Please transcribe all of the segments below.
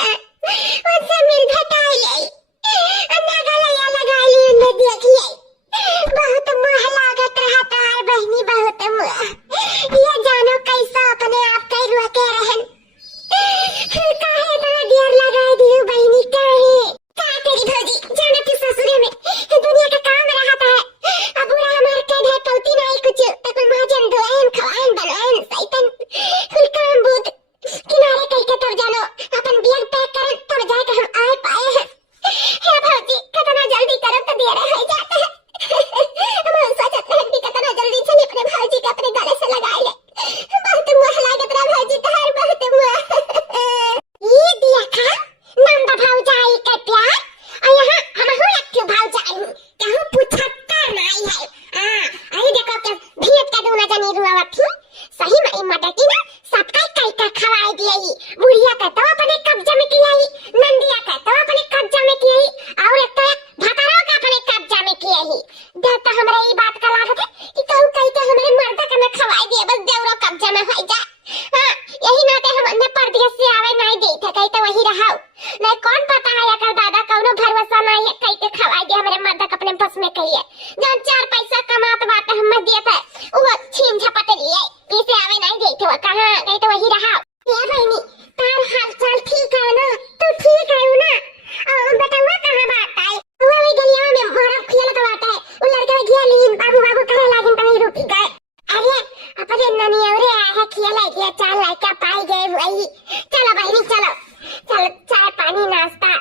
का उनसे मिल भेटाई नागला या लगा ली उन्हें देख ली बहुत मुँह लागत रहा तार बहनी बहुत मुँह ये जानो कैसा अपने आप कई रुआ के रहन काहे इतना देर लगा दी बहनी काहे का तेरी भौजी जाने तू ससुरे में दुनिया का काम रहता है अब बुरा हमार के है पलती नहीं कुछ तक महाजन दोएन खवाएन बनाएन सैतन कुल काम बूत किनारे कह के तब जानो अपन बैग पैक कर तब जाके हम आए पाए हैं हे भौजी कितना जल्दी करो तो देर हो जाता है हम सोचते हैं कि कितना जल्दी चली अपने भौजी के अपने गले से लगा ले बहुत मुँह लागत रहा भौजी तहार बहुत मुँह ये दिया खा नंदा भौजाई का प्यार और यहाँ हम हो रखी भौजाई हूँ कहूँ पुछत्तर नहीं है अरे देखो क्या भेंट का दूना जानी रुआ थी सही में मदद ना सबका कई का खवाई दिया बुढ़िया का तो अपने कब्जा में किया ही नंदिया का तो अपने कब्जा में किया ही और एक तो भतारो का अपने कब्जा में किया ही देव तो हमारे ये बात का लागत है कि कहूँ कई का हमारे मर्दा का मैं खवाई दिया बस देवरो कब्जा में हो जा हाँ यही नाते हम अन्य परदेश से आवे नहीं दे थे कहीं तो वही रहा नहीं कौन पता है अगर दादा कौनो भरोसा नहीं है कहीं के खवाई दिया हमारे मर्दा का अपने बस में कही है जो 4 पैसा कमात बात हम दिया था वो छीन झपट लिए इसे आवे नहीं दे थे वो कहाँ कहीं तो वही रहा ये बहनी तार हाल चाल ठीक है ना तू ठीक है ना और बतावा कहाँ बात है वो भी गलिया में मोरा खेल तो आता है वो लड़का गया लीन बाबू बाबू करे लागिन तो ही रुकी गए अरे अपने ननी औरे आया है खेला गया चार लड़का पाई गए वही चलो बहनी चलो चलो चाय पानी नाश्ता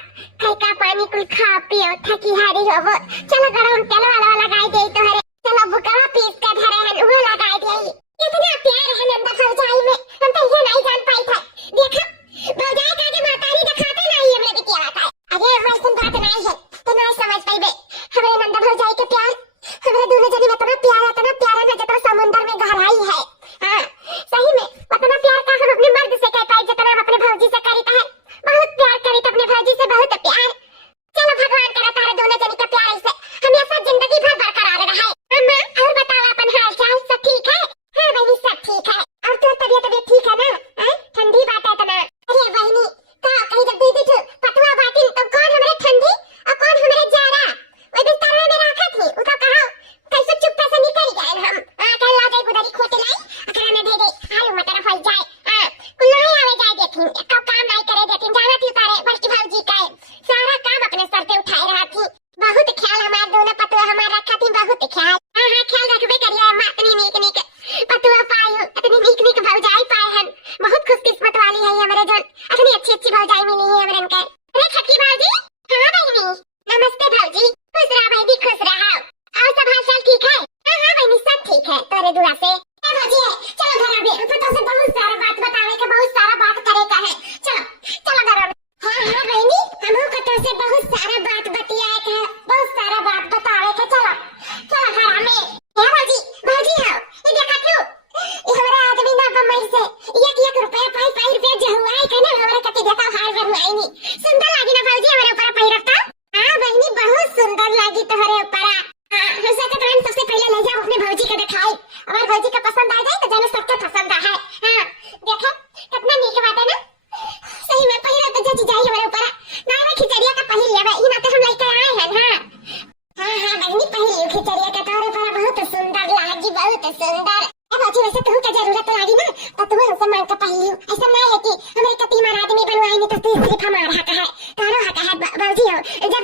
खाई का पानी कुल खा पियो थकी हारी हो वो चलो गरम तेल वाला लगाई दे तो हरे चलो बुकावा पीस के धरे हैं वो लगाई दे कितना प्यार है नंदा भौजाई में हम तो ये नहीं जान पाई था देखो भौजाई का के मातारी दिखाते नहीं हमने भी किया था अरे वैसे बात नहीं है तो नहीं समझ पाई बे हमारे नंदा भौजाई के प्यार हमारे दोनों जनी में इतना प्यारा ना जितना समुद्र में गहराई है हाँ सही में उतना प्यार का हम अपने मर्द से कह पाए जितना हम अपने भौजी से करता है बहुत प्यार करी तो अपने भौजी से बहुत प्यार चलो भगवान करे तारे दोनों जनी का प्यार ऐसे हमेशा जिंदगी भर बरकरार रहे अम्मा और बताओ अपन हाल चाल सब ठीक है हाँ बहनी सब ठीक है और तो तबीयत ठीक है ना ठंडी बात है तना अरे बहनी का कहीं जब दीदी थी पतवा बातिन तो कौन हमारे ठंडी और कौन हमारे जाड़ा वो बिस्तर में रखा थी उनका कहा कैसे चुप से निकल गए हम कल ला जाए गुदरी खोटे लाई अकरा में दे दे आलू मटर हो जाए कुल नहीं आवे जाए देथिन का काम नहीं करे देथिन जाना थी तारे बड़की भौजी का सारा काम अपने सर पे उठाए रहा थी बहुत ख्याल हमार दोनों पतवा हमार रखा थी बहुत ख्याल हां ख्याल रखबे करिए अम्मा इतनी नीक पतवा पाई इतनी नीक भौजाई पाए हम बहुत खुशकिस्मत वाली है हमारे जन इतनी अच्छी भौजाई मिली है हमरे के अरे छक्की भौजी हां बहनी नमस्ते भौजी खुश रहा भाई भी खुश रहा और सब हाल चाल ठीक है हां बहनी सब ठीक है तेरे दुआ से भौजी चलो घर आवे पता से बहुत सारा बात बतावे का बहुत सारा बात करे का है चलो घर आवे हां बहनी हमहु कतो से बहुत सारा बात बतियाए का बहुत सारा बात बतावे का चलो घर आवे भौजी हां ये देखा क्यों ये हमारा आदमी ना बम्बई से 1 रुपया 5 रुपया जो हुआ है कहना हमारा कति देखा हार भर हुआ नहीं सुंदर लगी ना भौजी हमारे ऊपर पहिरता हां बहनी बहुत सुंदर लगी तुम्हारे ऊपर हम सोचे तुरंत सबसे पहले ले जाओ अपने भौजी को दिखाई हमारे भौजी को पसंद आ जाए तो जाने सबके पसंद है हां देखो कितना नीक बात है ना सही में पहिरा तो जज जाई हमारे ऊपर ना मैं खिचड़िया का पहिर लेबे ई ना तो हम लेके आए हैं हां बहनी पहिर खिचड़िया का तोरे ऊपर बहुत सुंदर लागी बहुत सुंदर अब अच्छी वैसे कहूं का जरूरत लगी ना तो तुम हमसे मांग के पहिलियो ऐसा नहीं है कि हमारे कति मार आदमी बनवाई नहीं तो सिर्फ हमारा हक है तारो हक है भौजी हो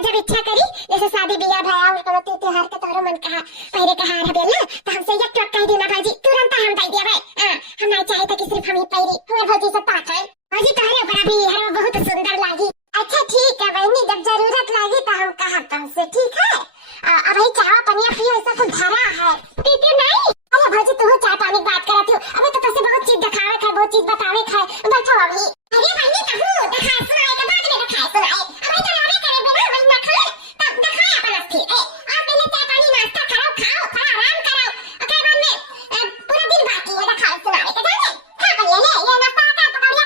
जब इच्छा करी जैसे शादी ब्याह भया और त्योहार के तारो मन कहा पहले कहा हबे ना तो हमसे एक टक कह देना भौजी तुरंत हम दे दिया भाई हम नहीं चाहे तो कि सिर्फ हम ही पहिरी हमारे भौजी से ताक है भौजी तारे ऊपर भी हर बहुत सुंदर लगी अच्छा ठीक है बहनी जब जरूरत लगी तो हम कहा तुमसे ठीक है अब ही चाय पनिया पियो ऐसा तो भरा है पीते नहीं अरे भौजी तू चाय पानी की बात करत हो अबे तो तसे बहुत चीज दिखावे है बहुत चीज बतावे है बैठो अभी अरे बहनी कहूं दिखा सुनाए के बाद में दिखा सुनाए अबे तो आवे करे बिना वही ना खाए तब दिखाया अपन असली आप पहले चाय पानी नाश्ता करो खाओ थोड़ा आराम करो ओके बाद में पूरा दिन बाकी है दिखा सुनाए के जाने खा पहले ले ये नाश्ता का पकौड़िया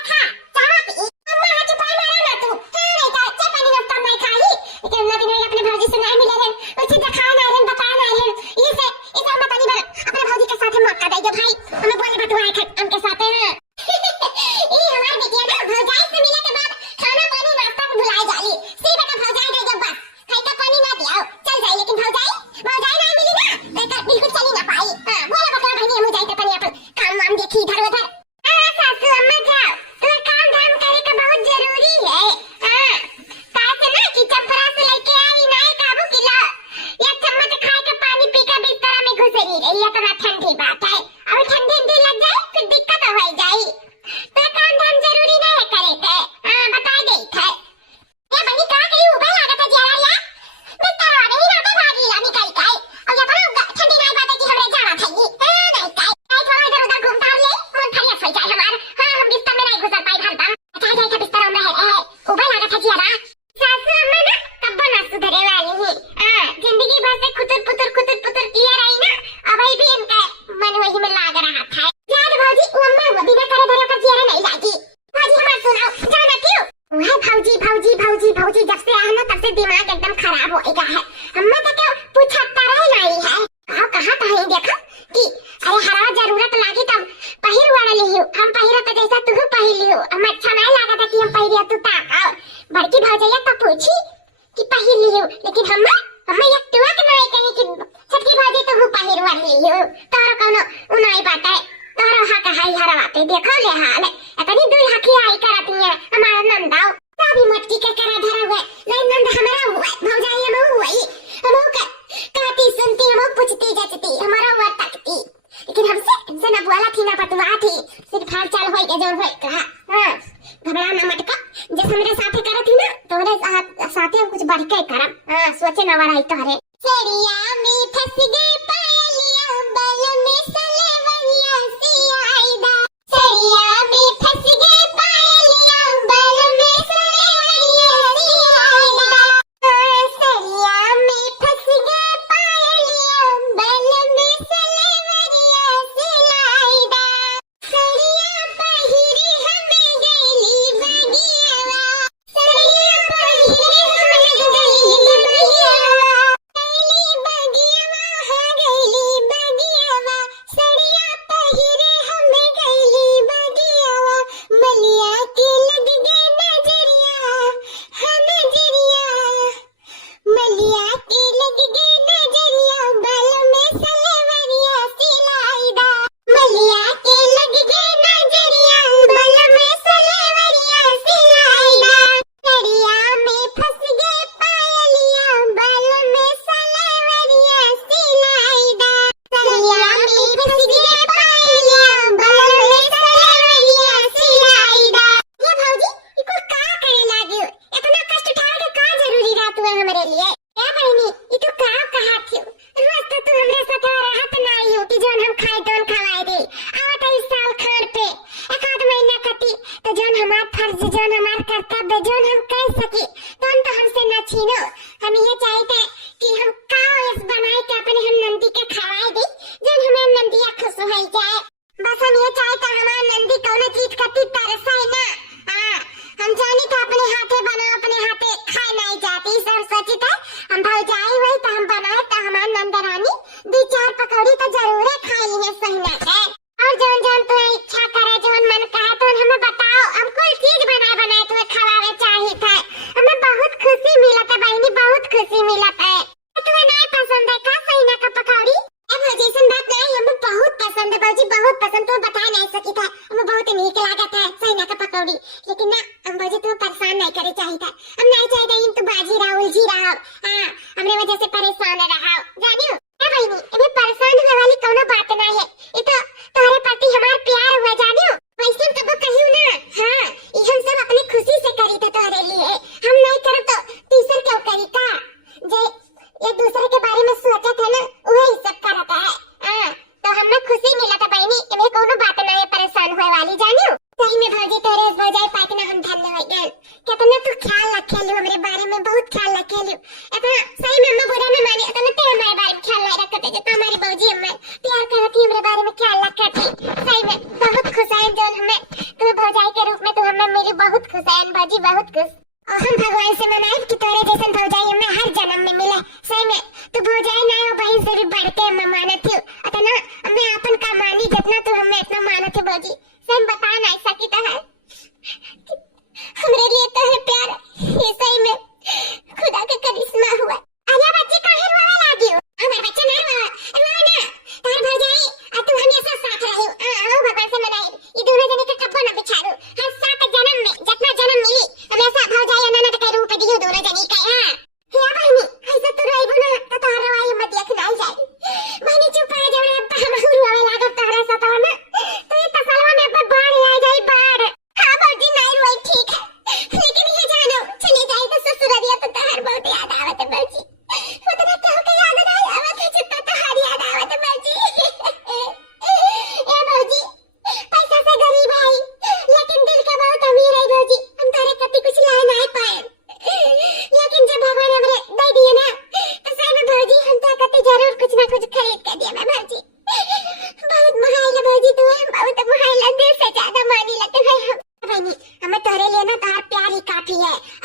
भौजी भौजी भौजी भौजी जब से आना तब से दिमाग एकदम खराब हो गया है। हमें तो क्यों पूछता रही नहीं है। कहा कहीं देखा कि अरे हरा जरूरत लागी तब पहिर वाला लियो, हम पहिरा तो जैसा तू पहिर लियो। हम अच्छा नहीं लगा था कि हम पहिरिया तू ताकाओ। बड़की भौजैया तो पूछी कि पहिर लियो, लेकिन हम एक टुक नहीं कही कि छोटकी भौजी तू पहिर वाला लियो। तोरो कोनो उनाई बात है, तोरो हा कहाई हरा बातें देखो ले हाल इतनी दूर हकी आई करती है हमारा नंदाओ तभी मटकी के करा धरा हुआ ले नंद हमारा हुआ भौजाई हम हुई हम कहती सुनती हम पूछती जचती हमारा हुआ तकती, लेकिन हमसे न बुआला थी ना पतवा थी, सिर्फ हाल चाल होई के जोर होई कहा। हां घबरा ना मटका, जैसे मेरे साथे करत थी ना तोरे साथे हम कुछ बढ़ के करम। हां सोचे न वराई तोरे सेड़िया में फंस गए पायलिया बल में सलेवरिया से आईदा। सेड़िया में फंस गए पायलिया बल में सलेवरिया से आईदा। सेड़िया में फंस गए पायलिया बल में सलेवरिया से आईदा। सेड़िया पहिरे हमें गईली बगियावा, सेड़िया पहिरे हमें गईली बगियावा।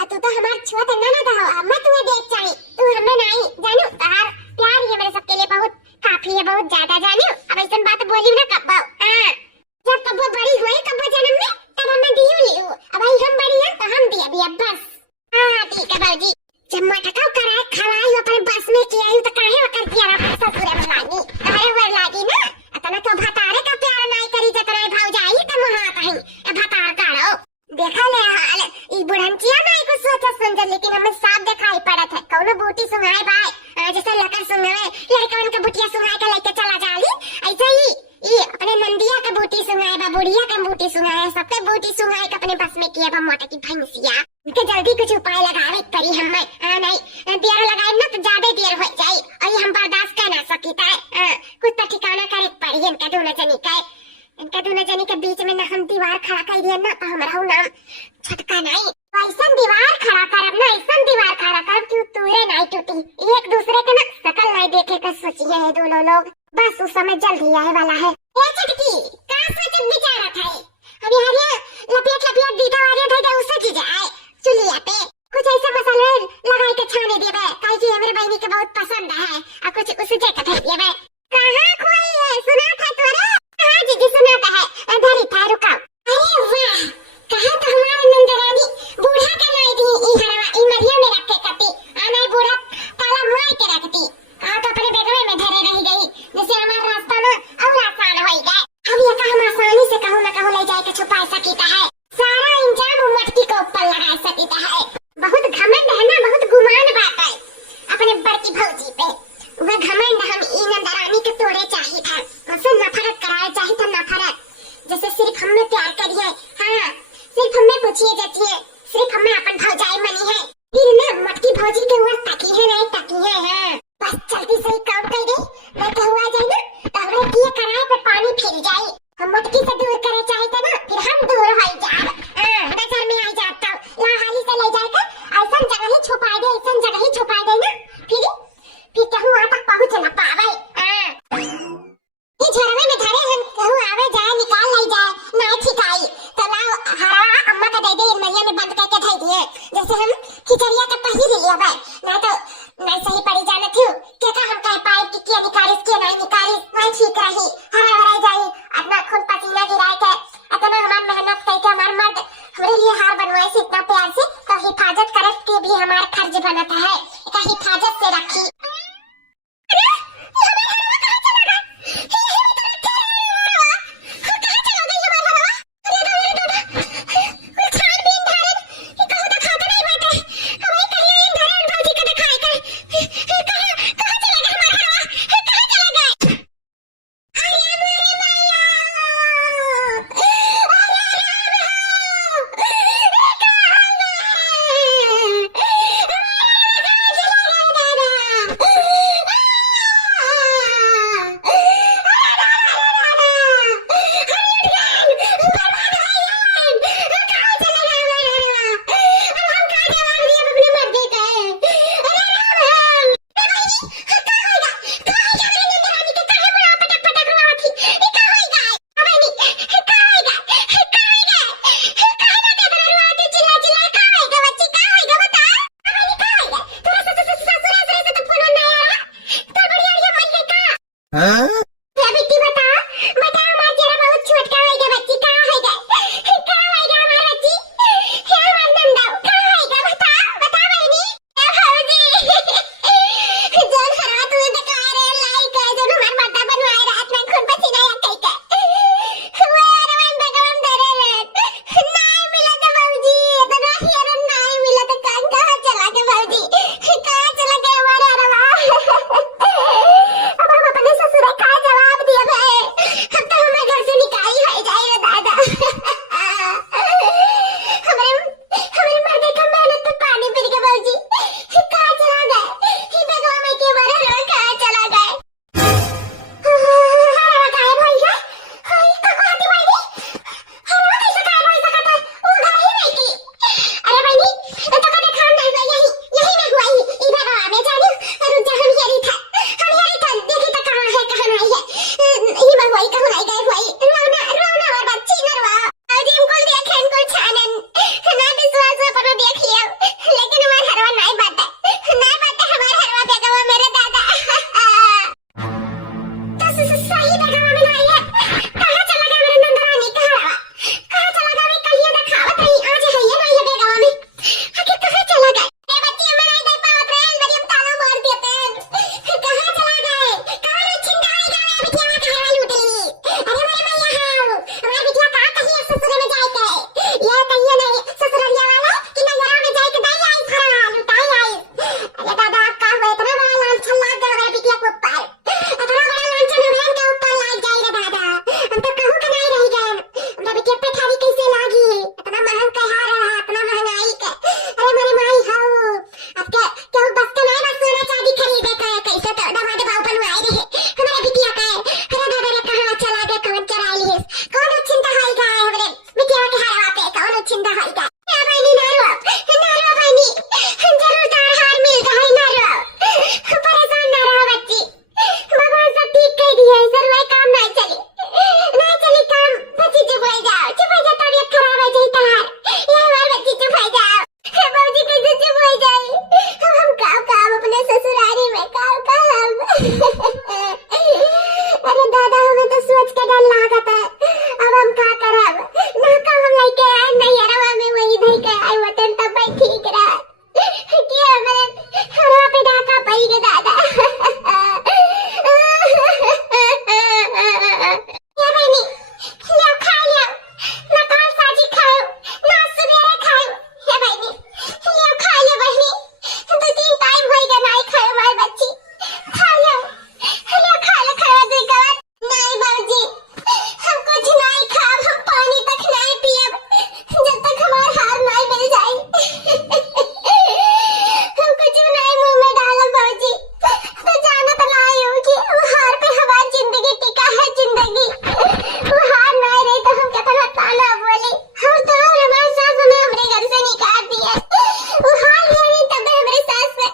तू तो हमार छुआ तो ना हो, हम तुम्हें देख चाही, तू हमें नहीं जानू, तार प्यार ही हमारे सबके लिए बहुत काफी है, बहुत ज्यादा जानू। अब ऐसा बात बोली ना कब्बो, हां जब कब्बो बड़ी हुई कब्बो जन्म में तब हमें दियो लियो, अब भाई हम बड़ी हैं तो हम दिया भी अब बस। हां ठीक है बाबूजी, जब मटका कराए खवाई अपने बस में किया ही तो काहे वकर किया ना ससुरे में लागी, अरे वर लागी ना अतना तो भतारे का प्यार नहीं करी जतरा भाव जाई त महा कहीं ए भतार काड़ो देखा ले हाल ई बुढ़ंचिया नहीं कुछ सोचा समझ, लेकिन हमें साफ दिखाई पड़त है कौनो बूटी सुनाए भाई जैसे लकर सुनाए लड़कन के बुटिया सुनाए के लेके चला जाली, ऐसे ही ये अपने नंदिया का बूटी सुनाए बा, बुढ़िया का बूटी सुनाए, सबके बूटी सुनाए के अपने बस में किया बा मोटा की भैंसिया के जल्दी कुछ उपाय लगावे करी हमें। हां नहीं देर लगाए ना तो ज्यादा देर हो जाई और हम बर्दाश्त कर ना सकीता है, कुछ तो ठिकाना करे पड़ी इनका दोनों जनी के बीच में ना हम दीवार खड़ा कर दिए ना तो हमरा नाम छटका नहीं, ऐसा दीवार खड़ा करब ना, ऐसा दीवार खड़ा करब कि तूरे नहीं टूटी, एक दूसरे के ना शकल नहीं देखे का सोचिए है दोनों लोग, बस उस समय जल्दी आने वाला है। ए चटकी का सोच विचारा था अभी हरिया लपेट दीदा वाले थे तो उससे की जाए चुलिया पे कुछ ऐसा मसाले लगाई के छाने देबे काहे कि हमरे बहनी के बहुत पसंद है और कुछ उसे जे कथे देबे। कहां कोई है सुना था तोरे? हां जी सुनाता है धरी था रुकाओ। अरे वाह कहा तो हमारे नंदरानी बूढ़ा का लाई दी ई हरवा ई मरिया में रखे कती आना बूढ़ा ताला मार के रखती कहा तो अपने बेगवे में धरे रह गई, जैसे हमारा रास्ता ना और आसान हो गया। अब ये का हम आसानी से कहूं ना कहूं ले जाए के छुपा सकीता है, सारा इंजाम मटकी के ऊपर लगा सकीता है, बहुत घमंड है ना, बहुत गुमान बात है अपने बड़की भौजी पे, वह घमंड हम ई नंदरानी के तोड़े चाहिए था, उससे नफरत कराए चाहिए था, नफरत जैसे सिर्फ हमें प्यार करिए, हां सिर्फ हमें पूछिए जाती है, सिर्फ हमें अपन भौजाई मनी है, फिर ना मटकी भौजी के ऊपर तकी है नहीं तकी है, हां बस जल्दी से काम कर दे मैं तो हुआ जाए ना तो हमें किए कराए पे पानी फिर जाए, हम मटकी से दूर करे चाहते ना फिर हम दूर हो जाए, हां नजर में आ जाता ला हाली से ले जाकर ऐसा जगह ही छुपा दे, ऐसा जगह ही छुपा दे ना फिर कहूं वहां तक पहुंच ना पावे, हां ये झरवे में धरे हम कहूं आवे जाए निकाल ले जाए ना ठीक आई तो ला हरा अम्मा का दे दे मरिया में बंद करके धई दिए, जैसे हम खिचड़िया का पही लिया भाई ना तो नहीं सही पड़ी जाने थी के का हम कह पाए कि क्या निकालिस के नहीं निकालिस नहीं ठीक रही हरा हरा जाई अपना खून पसीना गिराए के इतना हमार मेहनत करके हमार मर्द हमारे लिए हार बनवाए से इतना प्यार से तो हिफाजत करे के भी हमारा फर्ज बनता है का हिफाजत से रखी। ठीक रहा कि हमारे हरवा पे डाका पड़ी के दादा। या बनी ले खा लिया ना काल साजी खाओ ना सवेरे खाओ। या बनी ले खा लिया बहनी 2-3 टाइम होई गया नहीं खाओ माय बच्ची खा लिया ले खा ले खाओ दे का नहीं बाबूजी हम कुछ नहीं खाब हम पानी तक नहीं पियब जब तक हमार हार नहीं मिल जाए। हम कुछ नहीं मुंह में डालब बाबूजी तो जाना तो नहीं होगी वो हार पे हमारी जिंदगी टिका है जिंदगी। वो हार नहीं रही तो हम कितना ताना बोले हम तो हमारे सास हमें हमरे घर से निकाल दिया। वो हार ले रही तब हमारे सास में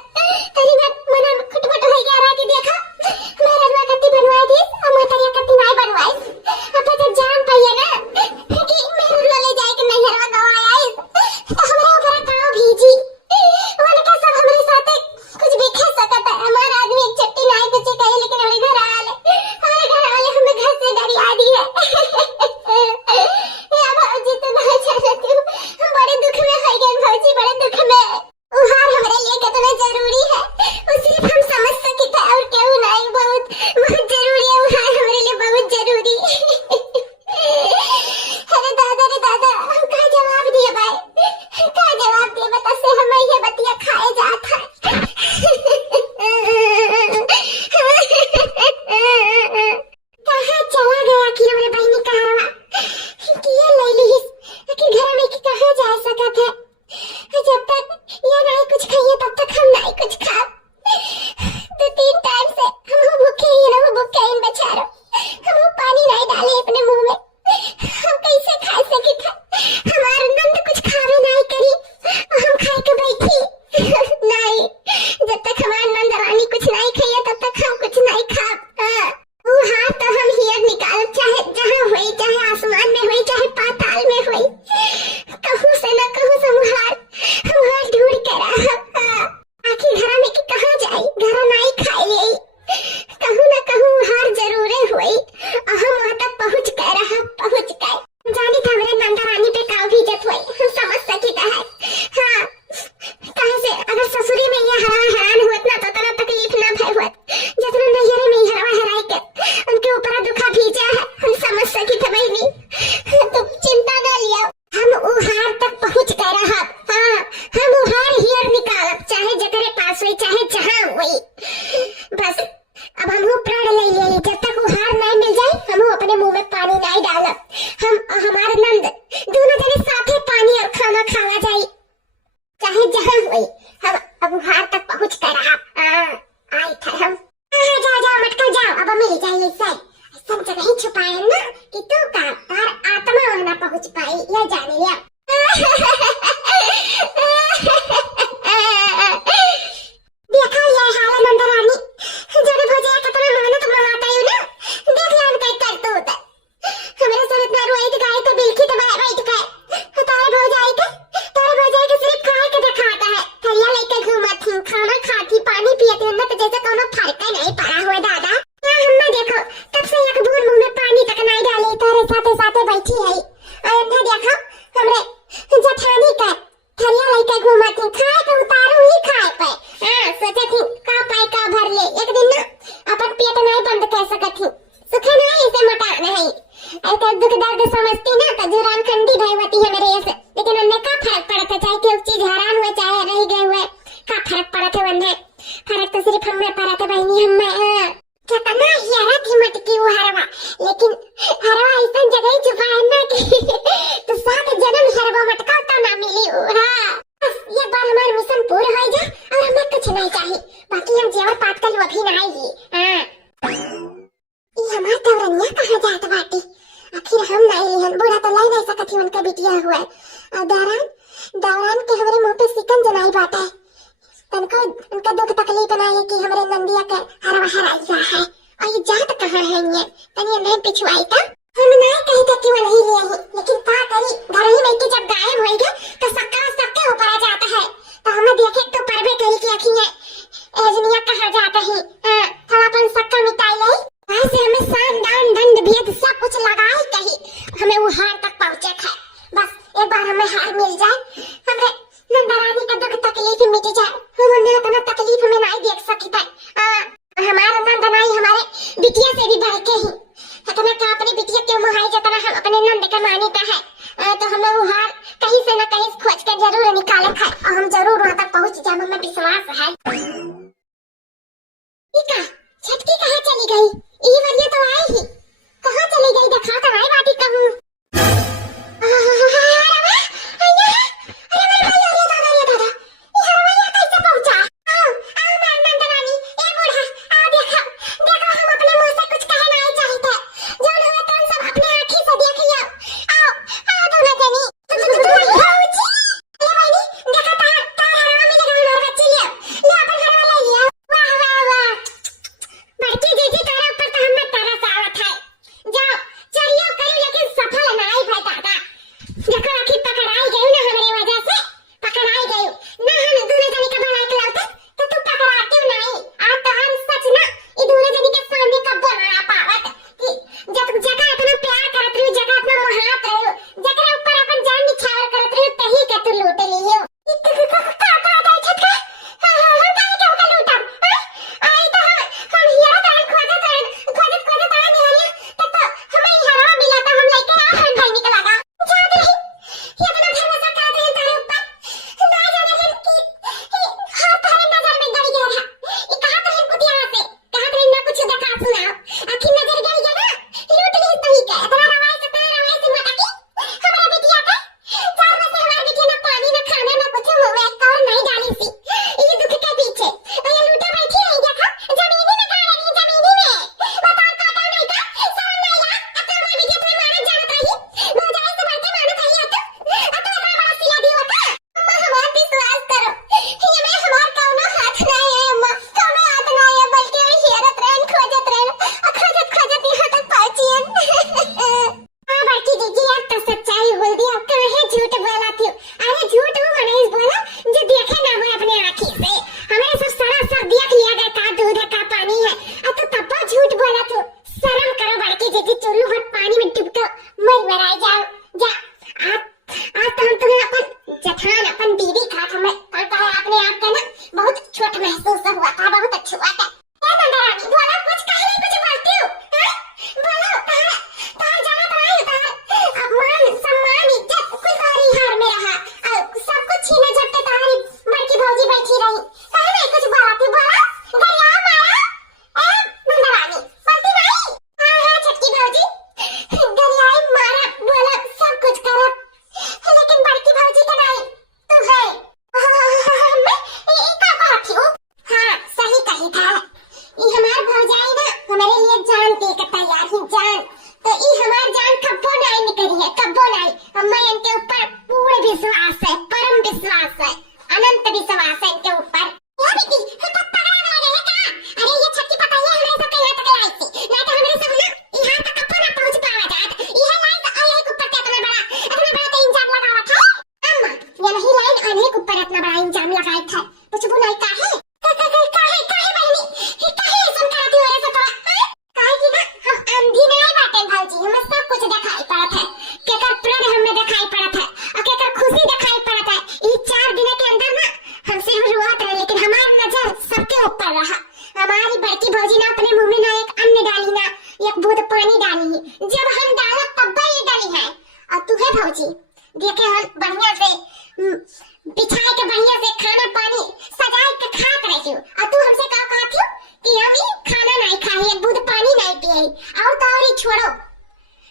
तेरी मना खुटपट हो गया रहा कि देखा मैं रजवा कत्ती बनवाई थी और मैं तेरी कत्ती नहीं बनवाई। अब तो जान पाइए ना कि मैं रुला ले जाए कि नहीं हरवा गवाया है तो हमारे ऊपर गांव भीजी उन्होंने कहा सब हमारे साथ कुछ भी खा सकता है। हमारा आदमी एक चट्टी नहीं बचे कहे लेकिन हमारे घर आले हमें घर से डरिया दी है। या भाजी तो नहीं जानती हूँ हम बड़े दुख में है गए भाजी बड़े दुख में। उहार हमारे लिए कितना जरूरी है वो सिर्फ हम समझ सकते थे और क्यों नहीं बहुत बहुत जरूरी है। उहार हमारे लिए बहुत जरूरी। अरे दादा हम क्या जवाब दिए भाई क्या जवाब दिए बता से हम ये बतिया खाए जाता है। कहाँ चला गया कि हमारे बहनी कहरवा कि ये ले ली कि घर में कि कहाँ जा सकत है जब तक ये नहीं कुछ खाइए तब तक हम नहीं कुछ खा 2-3 टाइम से हम भूखे ही ना भूखे इन बेचारों हम पानी नहीं डाले अपने मुंह में हम कैसे खा सके था। हमारे नंद कुछ खावे नहीं करी हम खाए के बैठी नहीं जब तक हमारे नंद रानी कुछ नहीं खाइए तब तक हम कुछ नहीं खा। वो हाथ तो हम हियर निकाल चाहे जहाँ हुई चाहे आसमान में हुई चाहे पाताल में हुई कहूँ से न कहूँ से हम ढूंढ कर आखिर घर में कि कहाँ जाए घर नहीं खाए ले कहूँ न कहूँ हार जरूर हुई हम वहाँ तक पहुँच गए जाने था मेरे नंदा रानी पे काव भी जत हुई हम समझ सके है। हाँ कहीं से अगर ससुरी में ये हैरान हुआ ना तो इतना तकलीफ ना भय हुआ जितना नैहरे में हरवा हराई के उनके ऊपर दुखा भीजा है हम समझ सके थे बहनी तो चिंता न लिया हम वो हार तक पहुँच गए रहा। हाँ हम वो हार हियर निकालब चाहे जकरे पास हुई चाहे जहाँ हुई बस अब हम प्रण ले लिए जब तक वो हार नहीं मिल जाए हम अपने मुंह में पानी नहीं डालब हम हमारे नंद दोनों जने साथे पानी और खाना खावा जाए चाहे जहाँ हुई हम अब हार तक पहुँच कर रहा आई था हम जा मटका जाओ अब मिल जाए सब जगह ही छुपाए ना कि तू का तार आत्मा वहां पहुँच पाई या जाने लिया। देखा ये हाल नंदा रानी जब भजिया कितना मेहनत मंगाता हूँ ना देख यान कई करते होता हमारे साथ इतना रोई तो गाय तो बिल्की तो बैठ गए तारे भौजाई के सिर्फ खाए के दिखाता है थरिया लेके घूमती खाना खाती पानी पियती ना तो जैसे कोनो फर्क नहीं पड़ा हुआ दादा। हमने देखो तब से एक बूंद मुंह में पानी तक नहीं डाली तारे साथे बैठी है अयोध्या देखो हमरे जठानी का थरिया लेके घूमती खाए के उतारू ही खाए पे सोचे थी का पाई का भर ले एक दिन ना अपन पेट नहीं बंद कर सकती सुखे नहीं इसे मोटा नहीं ऐसे दुख दर्द समझती ना तो जुरान खंडी भयवती है मेरे ऐसे लेकिन उनमें का फर्क पड़ता चाहे कोई चीज हैरान हुए चाहे रह गए हुए का फर्क पड़ा था उनमें फर्क तो सिर्फ हमें पड़ा था बहनी हमें कितना यारा थी मटकी वो हरवा लेकिन हरवा ऐसा जगह छुपाया ना कि तो 7 जन्म हरवा मटका तो ना मिली हाँ बस ये बार हमारा मिशन पूरा हो जाए और हमें कुछ नहीं चाहिए बाकी हम जेवर पात कर वो भी नहीं हाँ ये हमारा तवरनिया कहाँ जाता बाटी आखिर हम नहीं हम बुरा तो नहीं सकती उनका बिटिया हुआ और दौरान के हमारे मुंह पे सिकन जनाई बाटा है तनको उनका दुख तकलीफ नहीं कि हमारे नंदिया के हरवा हराया है और ये जात कहाँ है ये तनिया नहीं पिछवाई था हम नहीं कही था कि वो नहीं लिए हैं लेकिन का करी घर ही में कि जब गायब होएगा तो सक्का सबके ऊपर आ जाता है तो हमें देखे तो परबे करी की आखियां एजनिया कहाँ जाता है थोड़ा अपन सक्का मिटाई ले ऐसे हमें साम दान दंड भेद सब कुछ लगाई कही हमें वो हार तक पहुंचे है बस एक बार हमें हार मिल जाए हमें नंदा रानी का दुख तकलीफ मिट जाए, हम उन्हें इतना तकलीफ में नहीं देख सकता। हमारा नंद नाई हमारे बिटिया से भी बढ़ के ही इतना का अपनी बिटिया क्यों मुहाई जितना हम अपने नंद का मानीता है। तो हम लोग हार कहीं से न कहीं खोज कर जरूर निकाले खाए और हम जरूर वहां तक पहुंच जाए, हमें विश्वास है। इका छटकी कहाँ चली गई? ये वरिया तो आई ही, कहाँ चली गई? देखा तो आई बाटी कहूं। भौजी देखे हम बढ़िया से बिछाए के बढ़िया से खाना पानी सजाए के खात रही और तू हमसे का कहत हो कि अभी खाना नहीं खाई एक बूंद पानी नहीं पिए और तो और छोड़ो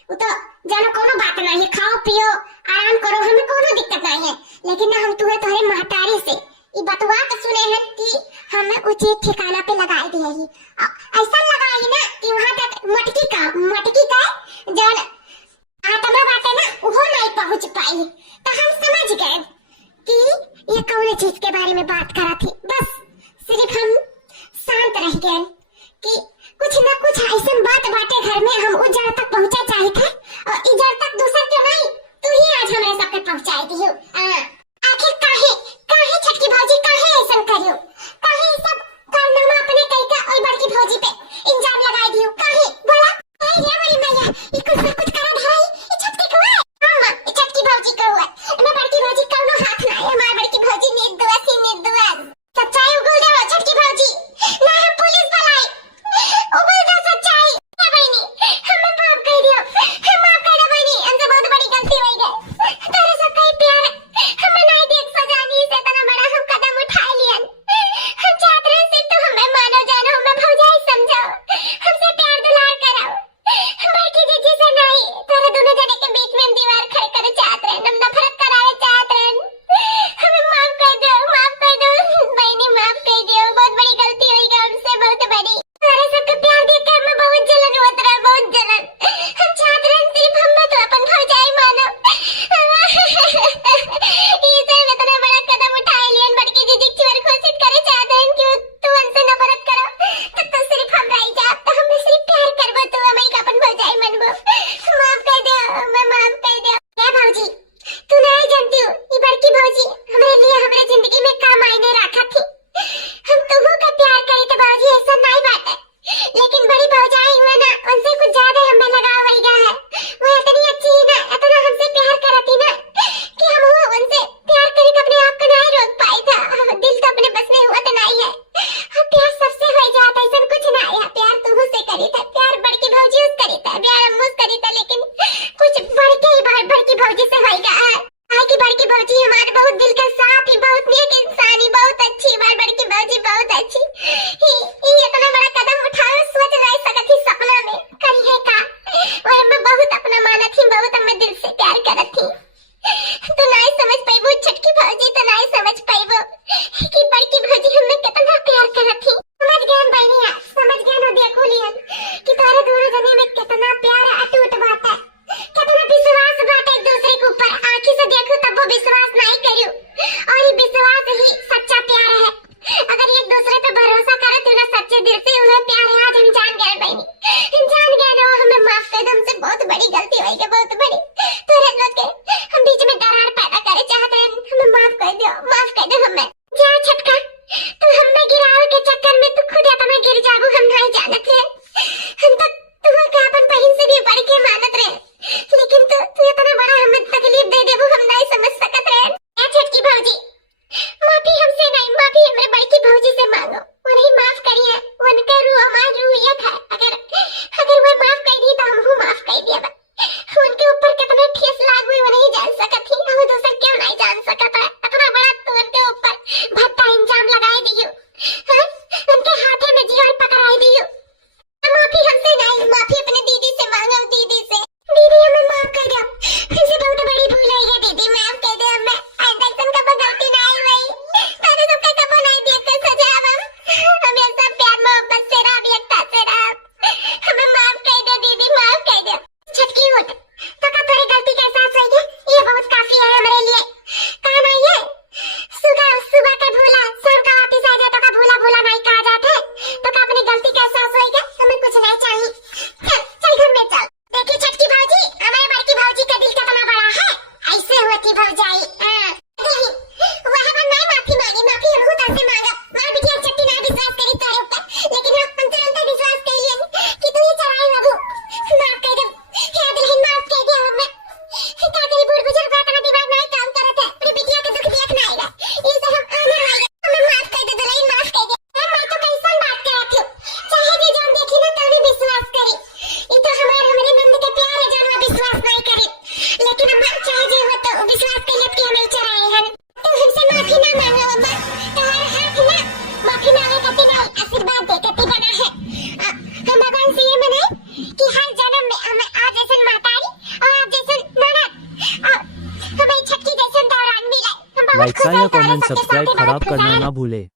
वो तो जानो कोनो बात नहीं है, खाओ पियो आराम करो, हमें कोनो दिक्कत नहीं है। लेकिन ना हम तुम्हें तुम्हारे महतारी से ये बतवा के सुने हैं कि हमें उचित ठिकाना पे लगा दिए ही ऐसा लगाई ना कि वहां तक मटकी का जल आत्मा बात है ना वो नहीं पहुंच पाई। तो हम समझ गए कि ये कौन चीज के बारे में बात करा थी। बस सिर्फ हम शांत रह गए कि कुछ ना कुछ ऐसा बात बाटे घर में हम उस जड़ तक पहुंचा चाहे थे और इस जड़ तक दूसर क्यों नहीं तू ही आज हमारे सब तक पहुंचाई दी हो। आखिर काहे छटकी भौजी काहे ऐसा करियो, काहे सब कारनामा अपने कई का और बड़की भौजी पे इंजाम लगाई दियो, काहे बोला ए ये मेरी मैया ये कुछ ना कुछ करा धाई ये छटकी को है। हां ये छटकी भौजी को है मैं बड़की भौजी कौनो हाथ ना है हमारी बड़की भौजी एंड सबके सब्सक्राइब साथ ही खराब बात करना फैलाए। ना भूले।